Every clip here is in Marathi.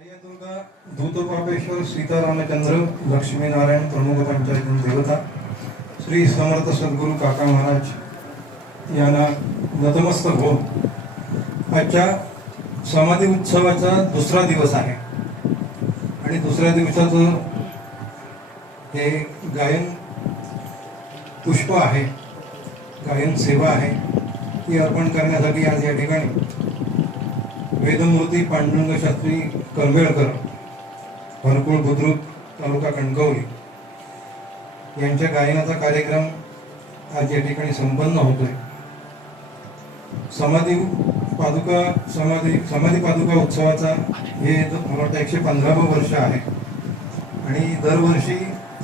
दुर्गा दूतोपापेश्वर सीतारामचंद्र लक्ष्मीनारायण प्रमुख पंचायत देवता श्री समर्थ सद्गुरू काका महाराज यांना नतमस्तक हो. आजच्या समाधी उत्सवाचा दुसरा दिवस आहे. आणि दुसऱ्या दिवसाचं हे गायन पुष्प आहे. गायन सेवा आहे. ती अर्पण करण्यासाठी आज या ठिकाणी वेदमूर्ती पांडुरंग शास्त्री कलमेळकर भरपूर बुद्रुक तालुका कणकवली. यांच्या गायनाचा कार्यक्रम आज या ठिकाणी संपन्न होतोय. समाधी पादुका समाधी समाधी पादुका उत्सवाचा हे मला वाटतं एकशे पंधरावं वर्ष आहे. आणि दरवर्षी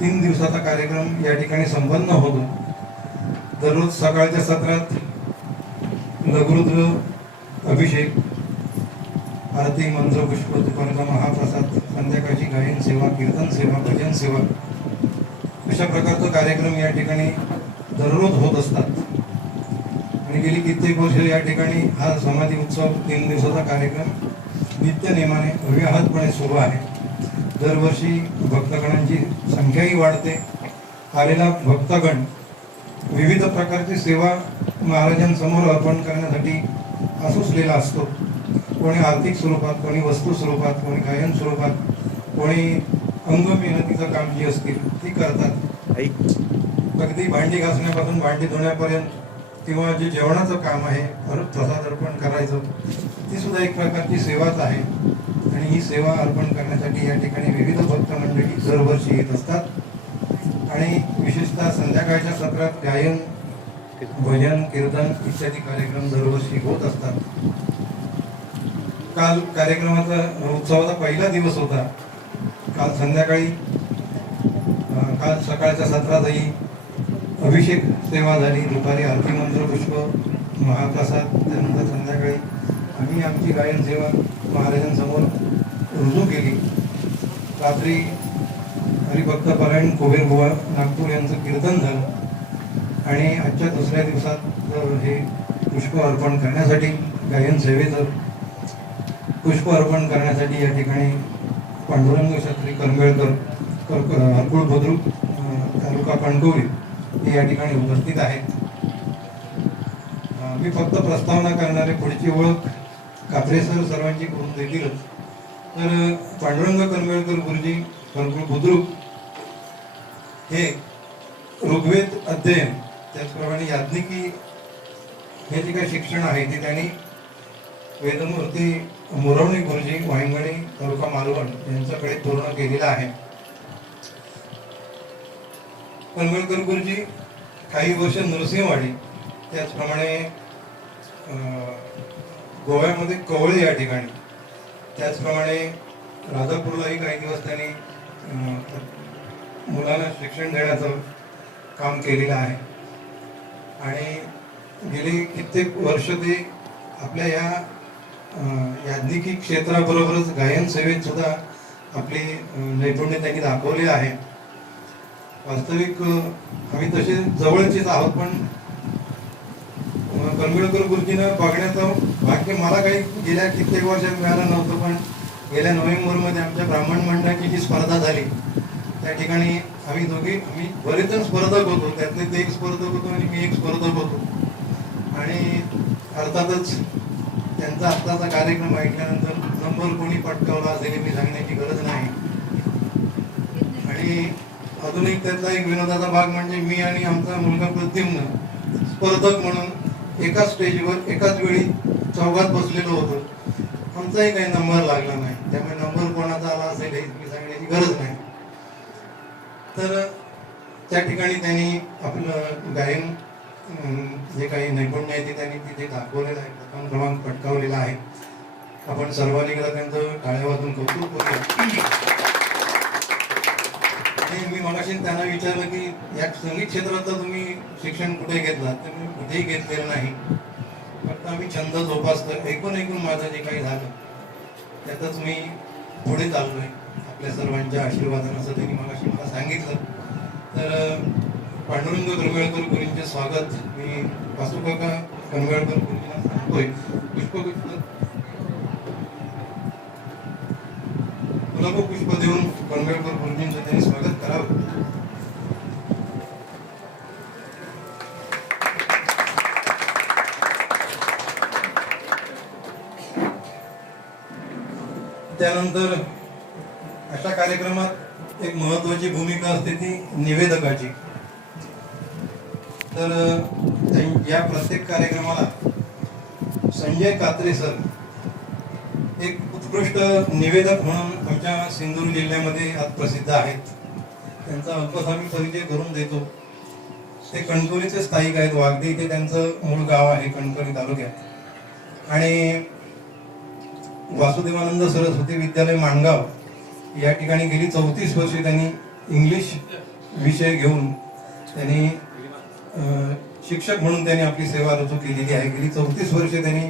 तीन दिवसाचा कार्यक्रम या ठिकाणी संपन्न होतो. दररोज सकाळच्या सत्रात लघुरुद्र अभिषेक आरती मंत्र पुष्प दुपारचा महाप्रसाद संध्याकाळची गायन सेवा कीर्तन सेवा भजन सेवा. अशा प्रकारचा कार्यक्रम या ठिकाणी दररोज होत असतात. आणि गेली कित्येक वर्ष या ठिकाणी हा समाधी उत्सव तीन दिवसाचा कार्यक्रम नित्य नेमाने अव्याहतपणे सुरू आहे. दरवर्षी भक्तगणांची संख्याही वाढते. आलेला भक्तगण विविध प्रकारची सेवा महाराजांसमोर अर्पण करण्यासाठी असुसलेला असतो. कोणी आर्थिक स्वरूपात कोणी वस्तू स्वरूपात कोणी गायन स्वरूपात कोणी अंग मेहनतीचं काम जी असतील ती करतात. अगदी भांडी घासण्यापासून भांडी धुण्यापर्यंत किंवा जे जेवणाचं काम आहे प्रसाद अर्पण करायचं ती सुद्धा एक प्रकारची सेवाच आहे. आणि ही सेवा अर्पण करण्यासाठी या ठिकाणी विविध भक्त मंडळी दरवर्षी येत असतात. आणि विशेषतः संध्याकाळच्या सत्रात गायन भजन कीर्तन इत्यादी कार्यक्रम दरवर्षी होत असतात. काल कार्यक्रमाचा उत्सवाचा पहिला दिवस होता. काल संध्याकाळी काल सकाळच्या सत्रातही अभिषेक सेवा झाली. दुपारी आरती मंत्र पुष्प महाप्रसाद त्यानंतर संध्याकाळी आम्ही आमची गायन सेवा महाराजांसमोर रुजू केली. रात्री हरिभक्त परायण कोबेर बुवा नागपूर यांचं कीर्तन झालं. आणि आजच्या दुसऱ्या दिवसात हे पुष्प अर्पण करण्यासाठी गायन सेवेचं पुष्प अर्पण करण्यासाठी या ठिकाणी पांडुरंग शास्त्री करमेळकर हरकुळ बुद्रुक तालुका कणकवली हे या ठिकाणी उपस्थित आहेत. मी फक्त प्रस्तावना करणारे पुढची ओळख कात्रेसर सर्वांची करून देतीलच. तर पांडुरंग करंबेळकर गुरुजी हरकुळ बुद्रुक हे ऋग्वेद अध्ययन त्याचप्रमाणे याज्ञिकी हे जे काही शिक्षण आहे ते त्यांनी वेदमूर्ती मुरवणी गुरुजी वाहिंगणी तालुका मालवण यांच्याकडे पूर्ण केलेलं आहे. कनवळकर गुरुजी काही वर्ष नृसिंहवाडी त्याचप्रमाणे गोव्यामध्ये कवळे या ठिकाणी. त्याचप्रमाणे राजापूरलाही काही दिवस त्यांनी मुलांना शिक्षण देण्याचं काम केलेलं आहे. आणि गेली कित्येक वर्ष ते आपल्या या याज्ञिकी क्षेत्राबरोबरच गायन सेवेत सुद्धा आपली नैपुण्य त्यांनी दाखवले आहे. वास्तविक आम्ही तसे जवळचेच आहोत पण कलमिळकर गुरुजीनं बघण्याचं भाग्य मला काही गेल्या कित्येक वर्षात मिळालं नव्हतं पण गेल्या नोव्हेंबरमध्ये आमच्या ब्राह्मण मंडळाची जी स्पर्धा झाली त्या ठिकाणी आम्ही दोघे आम्ही बरेच जण स्पर्धक होतो. त्यातले ते एक स्पर्धक होतो आणि मी एक स्पर्धक होतो. आणि अर्थातच त्यांचा आत्ताचा कार्यक्रम ऐकल्यानंतर नंबर कोणी पटकावला असेल मी सांगण्याची गरज नाही. आणि अजून एक त्यातला एक विनोदाचा भाग म्हणजे मी आणि आमचा मुलगा प्रद्युम्न स्पर्धक म्हणून एकाच स्टेजवर एकाच वेळी चौघात बसलेलो होतो. आमचाही काही नंबर लागला नाही. त्यामुळे नंबर कोणाचा आला असेल हे मी सांगण्याची गरज नाही. तर त्या ठिकाणी त्यांनी आपलं गायन जे काही नैपुण्य आहे ते त्यांनी तिथे दाखवलेलं आहे. प्रथम क्रमांक पटकावलेला आहे. आपण सर्वांनी एकदा त्यांचं टाळ्या वाजून कौतुक करूया. आणि मी मगाशी त्यांना विचारलं की या संगीत क्षेत्राचं तुम्ही शिक्षण कुठे घेतलं तर मी कुठेही घेतलेलं नाही. फक्त आम्ही छंद जोपासतो ऐकून ऐकून माझं जे काही झालं त्यातच मी पुढे चाललोय. आपल्या सर्वांच्या आशीर्वादानं असं त्यांनी मगाशी मला सांगितलं. तर पांडुरंग करमेळकर गुरूंचे स्वागत. मी वासुकाका कनवेळकर गुरुजींना सांगतोय पुष्पगुच्छ गुलाब पुष्प देऊन कनवेळकर गुरुजींचं त्यांनी स्वागत करावं. त्यानंतर अशा कार्यक्रमात एक महत्वाची भूमिका असते ती निवेदकाची. तर त्यां- या प्रत्येक कार्यक्रमाला संजय कात्रे सर एक उत्कृष्ट निवेदक म्हणून आमच्या सिंधुदुर्ग जिल्ह्यामध्ये आज प्रसिद्ध आहेत. त्यांचा अल्पसामी परिचय करून देतो. ते कणकवलीचे स्थायिक आहेत. वागदी इथे त्यांचं मूळ गाव आहे कणकवली तालुक्यात. आणि वासुदेवानंद सरस्वती विद्यालय माणगाव या ठिकाणी गेली चौतीस वर्षे त्यांनी इंग्लिश विषय घेऊन त्यांनी शिक्षक म्हणून त्यांनी आपली सेवा रुजू केलेली आहे. गेली चौतीस वर्षे त्यांनी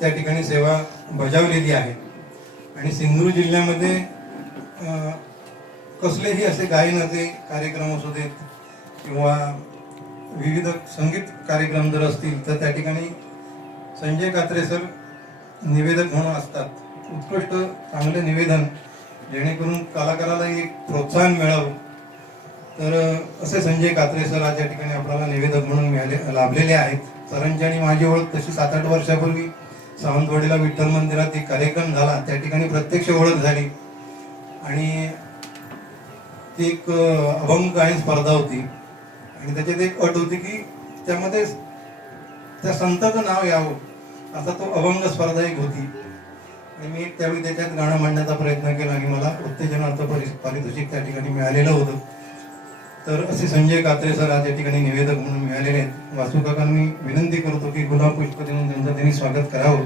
त्या ठिकाणी सेवा बजावलेली आहे. आणि सिंधुदुर्ग जिल्ह्यामध्ये कसलेही असे गायनाचे कार्यक्रम असू देत किंवा विविध संगीत कार्यक्रम जर असतील तर त्या ठिकाणी संजय कात्रे सर निवेदक म्हणून असतात. उत्कृष्ट चांगले निवेदन जेणेकरून कलाकाराला एक प्रोत्साहन मिळावं. तर असे संजय कात्रे सर आज या ठिकाणी आपल्याला निवेदक म्हणून मिळाले लाभलेले आहेत. सरांची आणि माझी ओळख तशी सात आठ वर्षापूर्वी सावंतवाडीला विठ्ठल मंदिरात एक कार्यक्रम झाला. त्या ठिकाणी प्रत्यक्ष ओळख झाली. आणि ती एक अभंग गायन स्पर्धा होती. आणि त्याच्यात एक अट होती की त्यामध्ये त्या संताचं नाव यावं असा तो अभंग स्पर्धा एक होती. आणि मी त्यावेळी त्याच्यात गाणं म्हणण्याचा प्रयत्न केला आणि मला उत्तेजनाचं परि- पारितोषिक त्या ठिकाणी मिळालेलं होतं. तर असे संजय कात्रे सर आज या ठिकाणी निवेदक म्हणून मिळालेले आहेत. वासू काकांनी विनंती करतो की गुलाब पुष्प देऊन त्यांचं त्यांनी स्वागत करावं.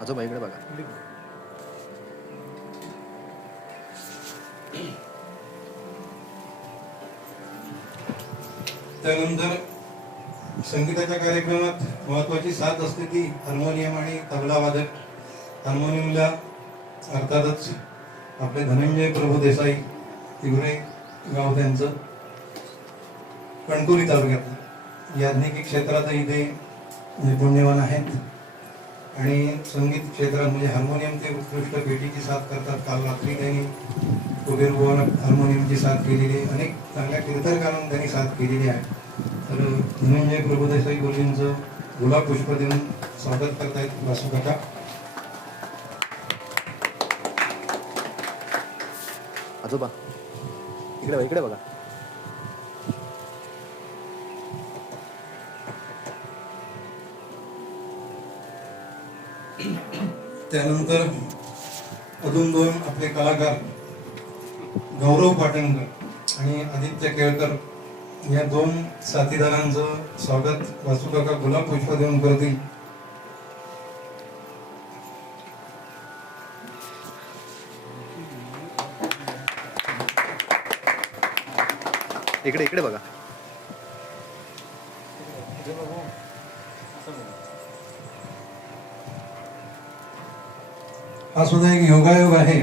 आजोबा इकडे बघा. त्यानंतर संगीताच्या कार्यक्रमात महत्वाची साथ असते ती हार्मोनियम आणि तबला वादक. हार्मोनियमला अर्थातच आपले धनंजय प्रभू देसाई तिवरे गाव त्यांचं. कणकुरी तालुक्यात. याज्ञिकी क्षेत्रातही ते पुण्यवान आहेत. आणि संगीत क्षेत्रात म्हणजे हार्मोनियम ते उत्कृष्ट पेटीची साथ करतात. काल रात्री त्यांनी कुबेर बुवानं हार्मोनियमची साथ केलेली आहे. अनेक चांगल्या कीर्तनकारांनी त्यांनी साथ केलेली आहे. तर धनंजय प्रभुदेसाई गुरुजींचं गुलाब पुष्प देऊन स्वागत करतायत वासू काका आजोबा इकडे बघा इकडे बघा. त्यानंतर अजून दोन आपले कलाकार गौरव पाटणकर आणि आदित्य केळकर. या दोन साथीदारांचं स्वागत. वासू काका गुलाब पुष्प देऊन करतील. इकडे इकडे बघा. हा सुद्धा एक योगायोग आहे.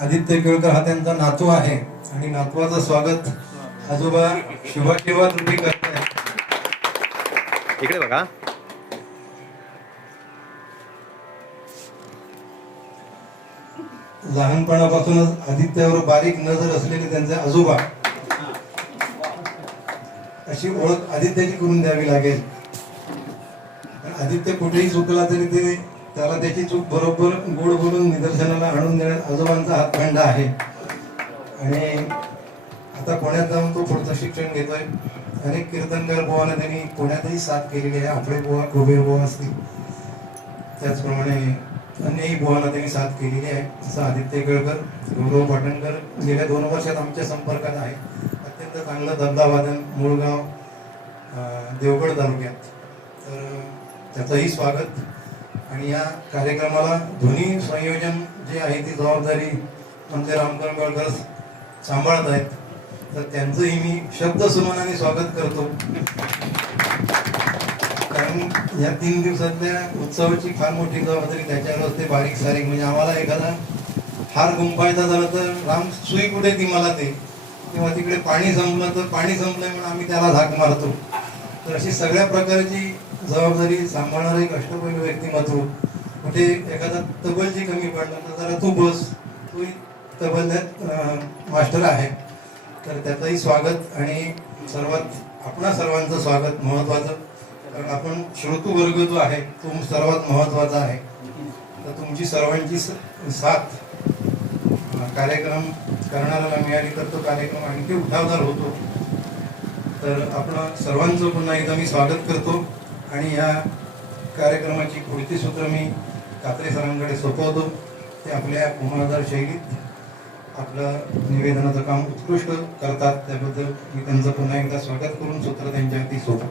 आदित्य केळकर हा त्यांचा नातू आहे आणि नातवाचं स्वागत आजोबा शिवाशिवा तुम्ही करताय? इकडे बघा. लहानपणापासूनच आदित्यावर बारीक नजर असलेले त्यांचे आजोबा. अशी ओळख आदित्याची करून द्यावी लागेल. आदित्य कुठेही चुकला तरी ते त्याला त्याची चूक बरोबर गोड बोलून निदर्शनाला आणून देण्यात आजोबांचा हातखंडा आहे. आणि आता पुण्यात जाऊन तो पुढचं शिक्षण घेतोय. अनेक कीर्तनकार बुवाला त्यांनी पुण्यातही साथ केलेली आहे. आपले बुवा कुबेर बुवा असतील. त्याचप्रमाणे अन्यही बुवाला त्यांनी साथ केलेली आहे. जसं आदित्य केळकर गौरव पाटणकर गेल्या दोन वर्षात आमच्या संपर्कात आहे. अत्यंत चांगलं दबदावादन मूळगाव देवगड तालुक्यात. तर त्याचंही स्वागत. आणि या कार्यक्रमाला ध्वनी संयोजन जे आहे ती जबाबदारी आमचे रामकरण गळकर सांभाळत आहेत. तर त्यांचंही मी शब्द सुमनाने स्वागत करतो. कारण या तीन दिवसातल्या उत्सवाची फार मोठी जबाबदारी त्याच्यावर असते बारीक सारीक. म्हणजे आम्हाला एखादा हार गुंफायचा झाला तर राम सुई कुठे ती मला ते किंवा तिकडे पाणी संपलं तर पाणी संपलंय म्हणून आम्ही त्याला धाक मारतो. तर अशी सगळ्या प्रकारची जबाबदारी सांभाळणारं एक अष्टपैलू व्यक्तिमत्व. कुठे एखादा तबलची कमी पडलं तर जरा तू बस. तू तबल्यात मास्टर आहे. तर त्याचंही स्वागत आणि सर्वात आपणा सर्वांचं स्वागत महत्वाचं कारण आपण श्रोतूवर्ग जो आहे तो सर्वात महत्त्वाचा आहे. तर तुमची सर्वांची स- साथ कार्यक्रम करणाऱ्याला मिळाली तर तो कार्यक्रम आणखी उठावदार होतो. तर आपण सर्वांचं पुन्हा एकदा मी स्वागत करतो आणि या कार्यक्रमाची पुढची सूत्र मी कात्रे सरांकडे सोपवतो. ते आपल्या उमादार शैलीत आपलं निवेदनाचं काम उत्कृष्ट करतात. त्याबद्दल मी त्यांचं पुन्हा एकदा स्वागत करून सूत्र त्यांच्यावरती सोडतो